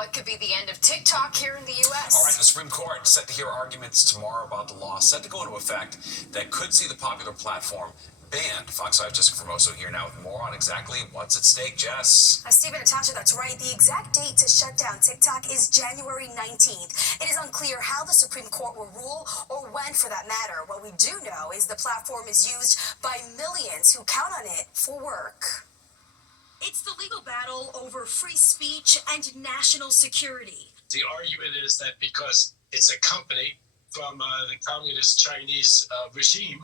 What could be the end of TikTok here in the U.S.? All right, the Supreme Court set to hear arguments tomorrow about the law set to go into effect that could see the popular platform banned. Fox 5's Jessica Formoso here now with more on exactly what's at stake. Jess. Stephen, Natasha, that's right. The exact date to shut down TikTok is January 19th. It is unclear how the Supreme Court will rule or when, for that matter. What we do know is the platform is used by millions who count on it for work. It's the legal battle over free speech and national security. The argument is that because it's a company from the communist Chinese regime,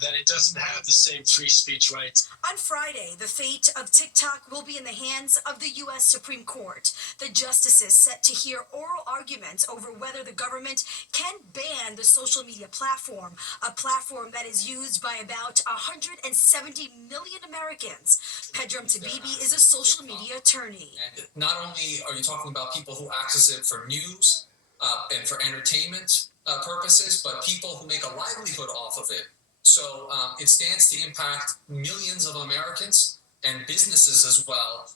that it doesn't have the same free speech rights. On Friday, the fate of TikTok will be in the hands of the U.S. Supreme Court. The justices set to hear oral arguments over whether the government can ban the social media platform, a platform that is used by about 170 million Americans. Pedram Tabibi is a social media attorney. Not only are you talking about people who access it for news and for entertainment purposes, but people who make a livelihood off of it. So it stands to impact millions of Americans and businesses as well.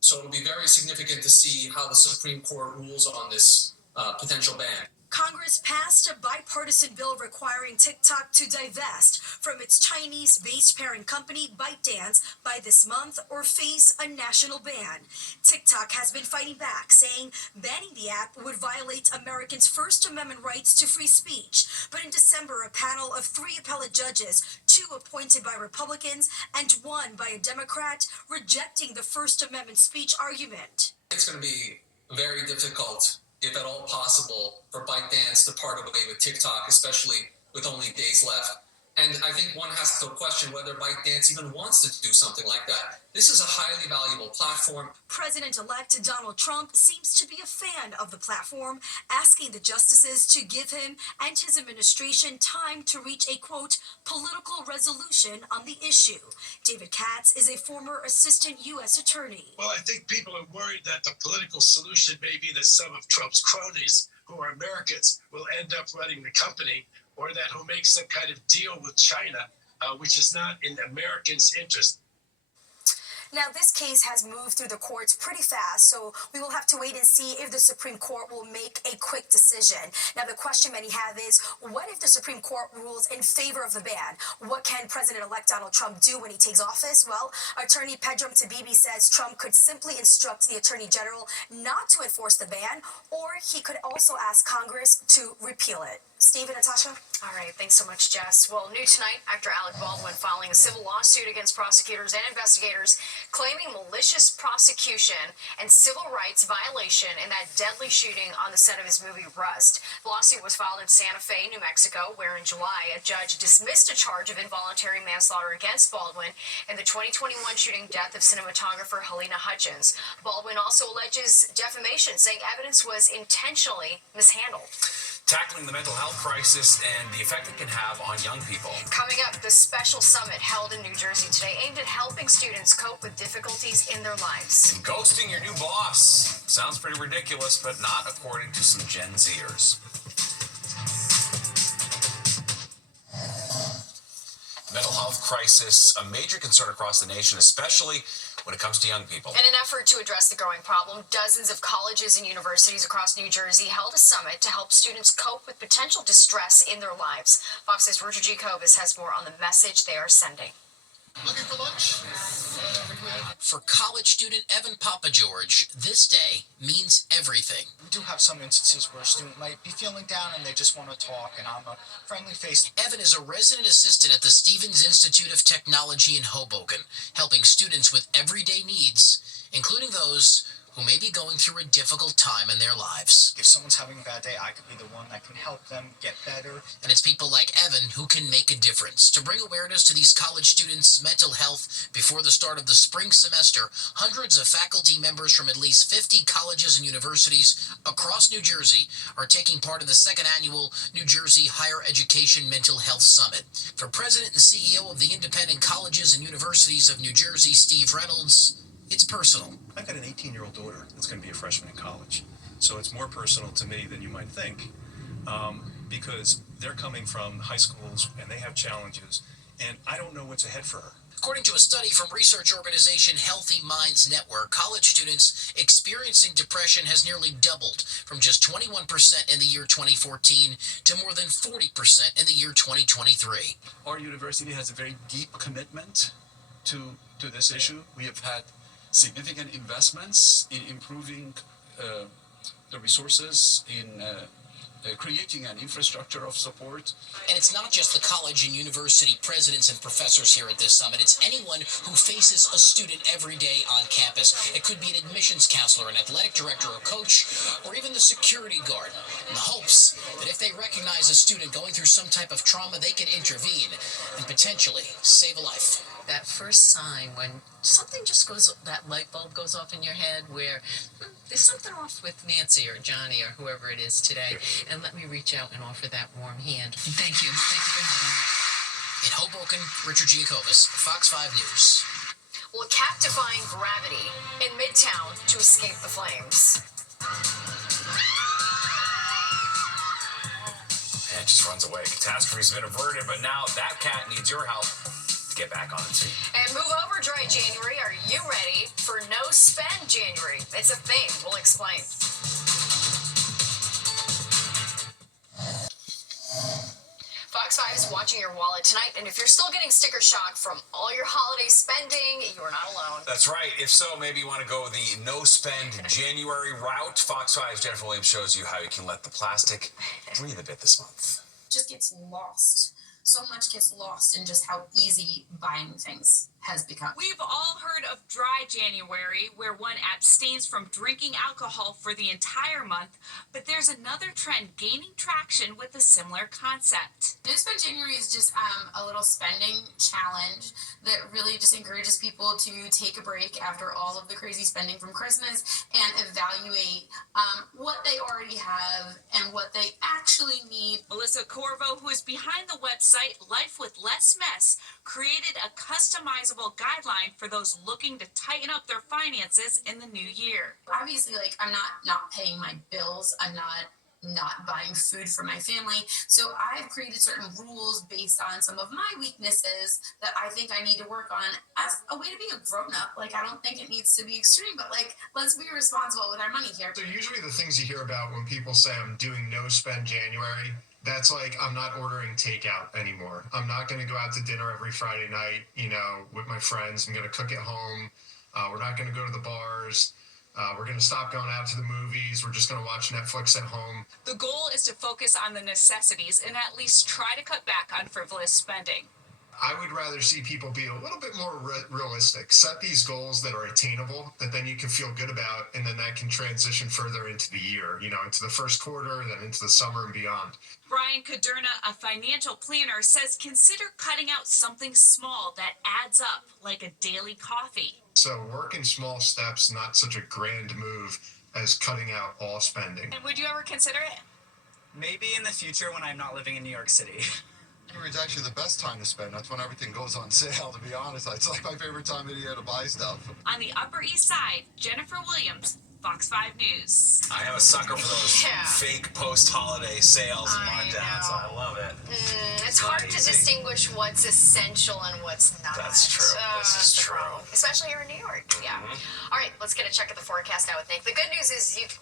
So it'll be very significant to see how the Supreme Court rules on this potential ban. Congress passed a bipartisan bill requiring TikTok to divest from its Chinese-based parent company ByteDance by this month or face a national ban. TikTok has been fighting back, saying banning the app would violate Americans' First Amendment rights to free speech. But in December, a panel of 3 appellate judges, 2 appointed by Republicans and 1 by a Democrat, rejecting the First Amendment speech argument. It's going to be very difficult, if at all possible, for ByteDance to part away with TikTok, especially with only days left. And I think one has to question whether ByteDance even wants to do something like that. This is a highly valuable platform. President-elect Donald Trump seems to be a fan of the platform, asking the justices to give him and his administration time to reach a, quote, political resolution on the issue. David Katz is a former assistant U.S. attorney. Well, I think people are worried that the political solution may be that some of Trump's cronies, who are Americans, will end up running the company, or that who makes some kind of deal with China, which is not in Americans' interest. Now, this case has moved through the courts pretty fast, so we will have to wait and see if the Supreme Court will make a quick decision. Now, the question many have is, what if the Supreme Court rules in favor of the ban? What can President-elect Donald Trump do when he takes office? Well, attorney Pedram Tabibi says Trump could simply instruct the Attorney General not to enforce the ban, or he could also ask Congress to repeal it. Steve and Natasha? All right, thanks so much, Jess. Well, new tonight, actor Alec Baldwin filing a civil lawsuit against prosecutors and investigators claiming malicious prosecution and civil rights violation in that deadly shooting on the set of his movie Rust. The lawsuit was filed in Santa Fe, New Mexico, where in July a judge dismissed a charge of involuntary manslaughter against Baldwin in the 2021 shooting death of cinematographer Helena Hutchins. Baldwin also alleges defamation, saying evidence was intentionally mishandled. Tackling the mental health crisis and the effect it can have on young people. Coming up, the special summit held in New Jersey today aimed at helping students cope with difficulties in their lives. And ghosting your new boss. Sounds pretty ridiculous, but not according to some Gen Zers. Mental health crisis, a major concern across the nation, especially when it comes to young people. In an effort to address the growing problem, dozens of colleges and universities across New Jersey held a summit to help students cope with potential distress in their lives. Fox's Richard G. Kovas has more on the message they are sending. Looking for lunch? For college student Evan Papageorge, this day means everything. We do have some instances where a student might be feeling down and they just want to talk, and I'm a friendly face. Evan is a resident assistant at the Stevens Institute of Technology in Hoboken, helping students with everyday needs, including those who may be going through a difficult time in their lives. If someone's having a bad day, I could be the one that can help them get better. And it's people like Evan who can make a difference. To bring awareness to these college students' mental health before the start of the spring semester, hundreds of faculty members from at least 50 colleges and universities across New Jersey are taking part in the second annual New Jersey Higher Education Mental Health Summit. For President and CEO of the Independent Colleges and Universities of New Jersey, Steve Reynolds, it's personal. I've got an 18-year-old daughter that's going to be a freshman in college. So it's more personal to me than you might think, because they're coming from high schools and they have challenges, and I don't know what's ahead for her. According to a study from research organization Healthy Minds Network, college students experiencing depression has nearly doubled from just 21% in the year 2014 to more than 40% in the year 2023. Our university has a very deep commitment to this issue. We have had significant investments in improving the resources, in creating an infrastructure of support. And it's not just the college and university presidents and professors here at this summit. It's anyone who faces a student every day on campus. It could be an admissions counselor, an athletic director or coach, or even the security guard, in the hopes that if they recognize a student going through some type of trauma, they can intervene and potentially save a life. That first sign when something just goes, that light bulb goes off in your head where there's something off with Nancy or Johnny or whoever it is today, and let me reach out and offer that warm hand. Thank you for having me. In Hoboken, Richard Giacobas, Fox 5 News. Well, a cat defying gravity in Midtown to escape the flames. And it just runs away. Catastrophe's been averted, but now that cat needs your help to get back on its feet. And move over, Dry January. Are you ready for No Spend January? It's a thing. We'll explain. Fox 5 is watching your wallet tonight, and if you're still getting sticker shock from all your holiday spending, you're not alone. That's right. If so, maybe you want to go the no spend January route. Fox 5's Jennifer Williams shows you how you can let the plastic breathe a bit this month. Just gets lost. So much gets lost in just how easy buying things has become. We've all heard of Dry January, where one abstains from drinking alcohol for the entire month, but there's another trend gaining traction with a similar concept. No Spend January is just a little spending challenge that really just encourages people to take a break after all of the crazy spending from Christmas and evaluate what they already have and what they actually need. Melissa Corvo, who is behind the website Life with Less Mess, created a customizable guideline for those looking to tighten up their finances in the new year. Obviously, I'm not paying my bills. I'm not buying food for my family. So I've created certain rules based on some of my weaknesses that I think I need to work on as a way to be a grown-up. I don't think it needs to be extreme, but let's be responsible with our money here. So usually the things you hear about when people say I'm doing no spend January, that's I'm not ordering takeout anymore. I'm not going to go out to dinner every Friday night, with my friends. I'm going to cook at home. We're not going to go to the bars. We're going to stop going out to the movies. We're just going to watch Netflix at home. The goal is to focus on the necessities and at least try to cut back on frivolous spending. I would rather see people be a little bit more realistic. Set these goals that are attainable, that then you can feel good about, and then that can transition further into the year, into the first quarter, then into the summer and beyond. Brian Caderna, a financial planner, says consider cutting out something small that adds up, like a daily coffee. So work in small steps, not such a grand move as cutting out all spending. And would you ever consider it? Maybe in the future when I'm not living in New York City. January is actually the best time to spend. That's when everything goes on sale, to be honest. It's my favorite time of the year to buy stuff. On the Upper East Side, Jennifer Williams, Fox 5 News. I am a sucker for those fake post-holiday sales and markdowns. I love it. It's hard to distinguish what's essential and what's not. That's true. This is true. Especially here in New York. Yeah. All right, let's get a check at the forecast now with Nick. The good news is you're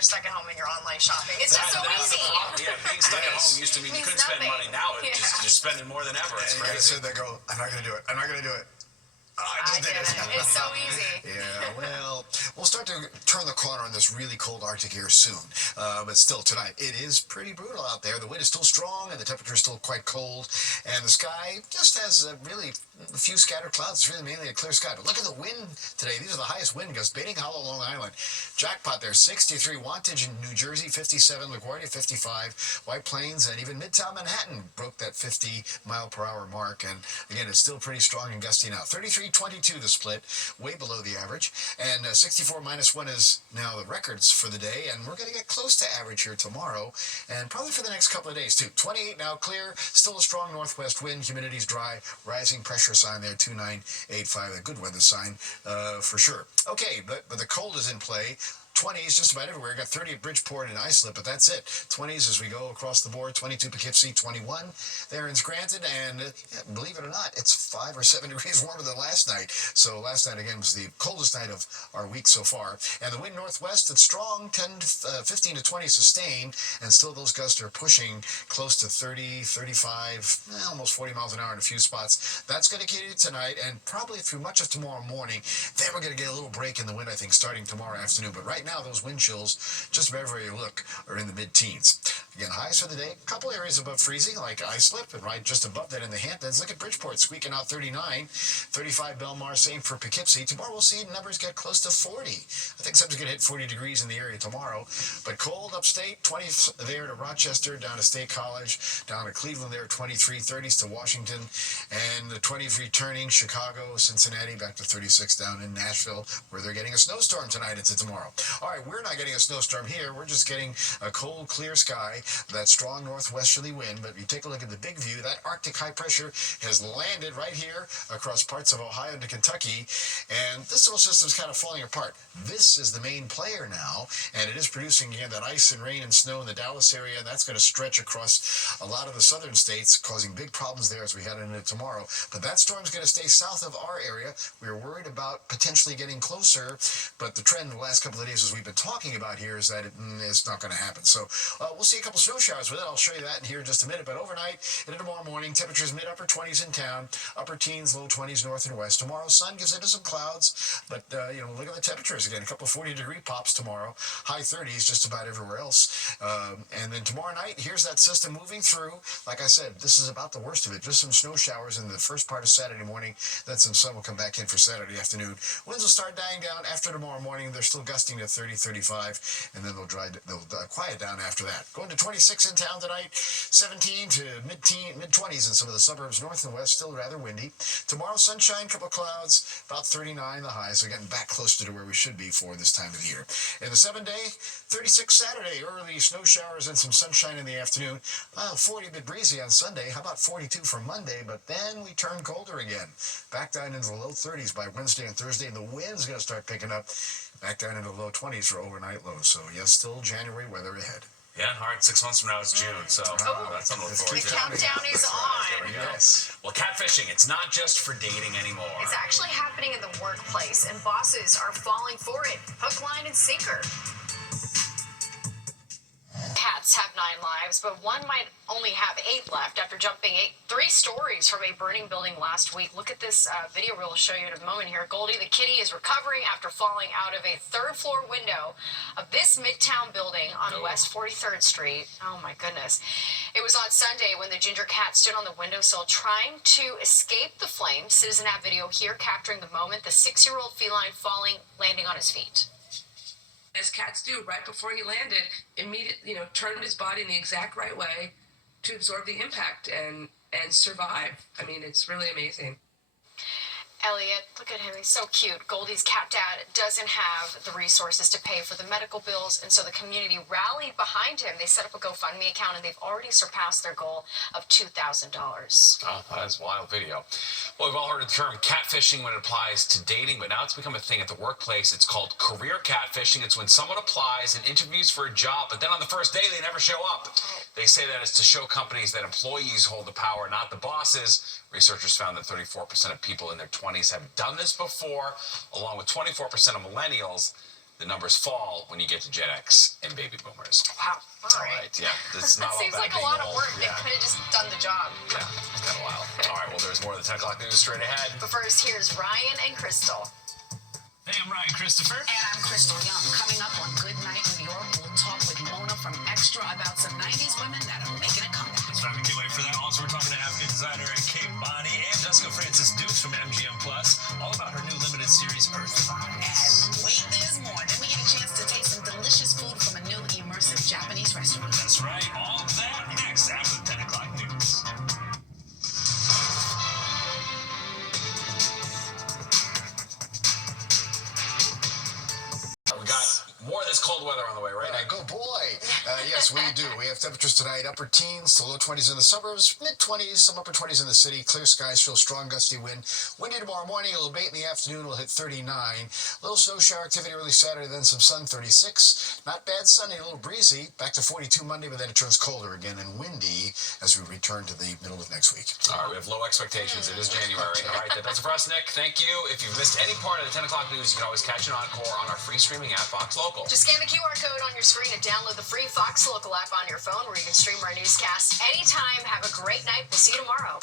stuck at home and you're online shopping. It's just so that's easy. The problem. Yeah, being stuck at home used to mean you couldn't spend money. Now it's just you're spending more than ever. It's crazy. You sit there and go, I'm not going to do it. I'm not going to do it. Oh, I just did it. It's so easy. Yeah, well, we'll start to turn the corner on this really cold Arctic air soon. But still, tonight, it is pretty brutal out there. The wind is still strong, and the temperature is still quite cold. And the sky just has a few scattered clouds. It's really mainly a clear sky. But look at the wind today. These are the highest wind gusts. Bating Hollow, Long Island. Jackpot there, 63. Wantage in New Jersey, 57. LaGuardia, 55. White Plains and even Midtown Manhattan broke that 50-mile-per-hour mark. And, again, it's still pretty strong and gusty now. 33-22 the split, way below the average. And 64 minus 1 is now the records for the day. And we're going to get close to average here tomorrow and probably for the next couple of days, too. 28 now clear. Still a strong northwest wind. Humidity's dry. Rising pressure sign there, 2985. A good weather sign for sure. Okay, but the cold is in play. 20s just about everywhere. Got 30 at Bridgeport and Islip, but that's it. 20s as we go across the board. 22 Poughkeepsie, 21 there in Scranton, and yeah, believe it or not, it's 5 or 7 degrees warmer than last night. So last night again was the coldest night of our week so far. And the wind northwest, it's strong, 15 to 20 sustained, and still those gusts are pushing close to 30, 35, almost 40 miles an hour in a few spots. That's going to continue tonight and probably through much of tomorrow morning. Then we're going to get a little break in the wind, I think, starting tomorrow afternoon. But right now, those wind chills, just about everywhere you look, are in the mid-teens. Again, highs for the day. A couple areas above freezing, like Islip, and right just above that in the Hamptons. Look at Bridgeport, squeaking out 39. 35 Belmar, same for Poughkeepsie. Tomorrow we'll see numbers get close to 40. I think something's going to hit 40 degrees in the area tomorrow. But cold upstate, 20 there to Rochester, down to State College, down to Cleveland there, 23, 30s to Washington, and the 20s returning Chicago, Cincinnati, back to 36 down in Nashville, where they're getting a snowstorm tonight into tomorrow. All right, we're not getting a snowstorm here. We're just getting a cold, clear sky, that strong northwesterly wind. But if you take a look at the big view, that Arctic high pressure has landed right here across parts of Ohio into Kentucky, and this whole system's kind of falling apart. This is the main player now, and it is producing again that ice and rain and snow in the Dallas area, and that's going to stretch across a lot of the southern states, causing big problems there as we head into tomorrow. But that storm's going to stay south of our area. We were worried about potentially getting closer, but the trend the last couple of days, as we've been talking about here, is that it's not going to happen. So we'll see a couple snow showers with it. I'll show you that in here in just a minute. But overnight and tomorrow morning, temperatures mid-upper 20s in town, upper teens, low 20s north and west. Tomorrow, sun gives into some clouds, but look at the temperatures again. A couple 40-degree pops tomorrow, high 30s just about everywhere else. And then tomorrow night, here's that system moving through. Like I said, this is about the worst of it. Just some snow showers in the first part of Saturday morning. Then some sun will come back in for Saturday afternoon. Winds will start dying down after tomorrow morning. They're still gusting to 30, 35, and then they'll quiet down after that. Going to 26 in town tonight, 17 to mid-20s in some of the suburbs north and west, still rather windy. Tomorrow, sunshine, couple clouds, about 39 the high, so getting back closer to where we should be for this time of the year. In the 7-day, 36 Saturday, early snow showers and some sunshine in the afternoon. 40 a bit breezy on Sunday. How about 42 for Monday? But then we turn colder again. Back down into the low 30s by Wednesday and Thursday, and the wind's going to start picking up. Back down into the low 20s for overnight lows. So yes, still January weather ahead. Yeah, all right, 6 months from now it's June, so that's something to look forward to. The countdown is on. Yes. Well, catfishing, it's not just for dating anymore. It's actually happening in the workplace, and bosses are falling for it. Hook, line, and sinker. Cats have 9 lives, but one might only have 8 left after jumping 3 stories from a burning building last week. Look at this video we'll show you in a moment here. Goldie the kitty is recovering after falling out of a 3rd floor window of this Midtown building on West 43rd Street. Oh my goodness. It was on Sunday when the ginger cat stood on the windowsill trying to escape the flames. Citizen App video here capturing the moment, the 6-year-old feline falling, landing on his feet. As cats do, right before he landed, immediately, turned his body in the exact right way to absorb the impact and survive. I mean, it's really amazing. Elliot, look at him. He's so cute. Goldie's cat dad doesn't have the resources to pay for the medical bills, and so the community rallied behind him. They set up a GoFundMe account, and they've already surpassed their goal of $2,000. Oh, that is a wild video. Well, we've all heard the term catfishing when it applies to dating, but now it's become a thing at the workplace. It's called career catfishing. It's when someone applies and interviews for a job, but then on the first day, they never show up. They say that it's to show companies that employees hold the power, not the bosses. Researchers found that 34% of people in their 20s have done this before, along with 24% of millennials. The numbers fall when you get to Gen X and baby boomers. Wow. All right. Yeah. It's not that seems like a lot of work. They could have just done the job. Yeah, it's kind of wild. All right, well, there's more of the 10 o'clock news straight ahead. But first, here's Ryan and Crystal. Hey, I'm Ryan Christopher. And I'm Crystal Young. Coming up on Good Night New York, we'll talk with Mona from Extra about some 90s women that are making a comeback. That's right, we can't wait for that. Also, we're talking to African designer Kate Bonnie and Jessica Francis Dukes from MGM Plus, all about her new limited series, Earth. And wait, there's more. Then we get a chance to taste some delicious food from a new immersive Japanese restaurant. That's right, all of that next after the 10 o'clock news. We got It's cold weather on the way, right? Go boy. Yes, we do. We have temperatures tonight, upper teens to low 20s in the suburbs, mid-20s, some upper 20s in the city. Clear skies, feel strong gusty wind. Windy tomorrow morning, a little bait in the afternoon, we'll hit 39. Little snow shower activity early Saturday, then some sun, 36. Not bad Sunday, a little breezy. Back to 42 Monday, but then it turns colder again and windy as we return to the middle of next week. All right, we have low expectations. It is January. All right, that does it for us, Nick. Thank you. If you've missed any part of the 10 o'clock news, you can always catch an encore on our free streaming app, Fox Local. Just scan the QR code on your screen and download the free Fox Local app on your phone where you can stream our newscasts anytime. Have a great night. We'll see you tomorrow.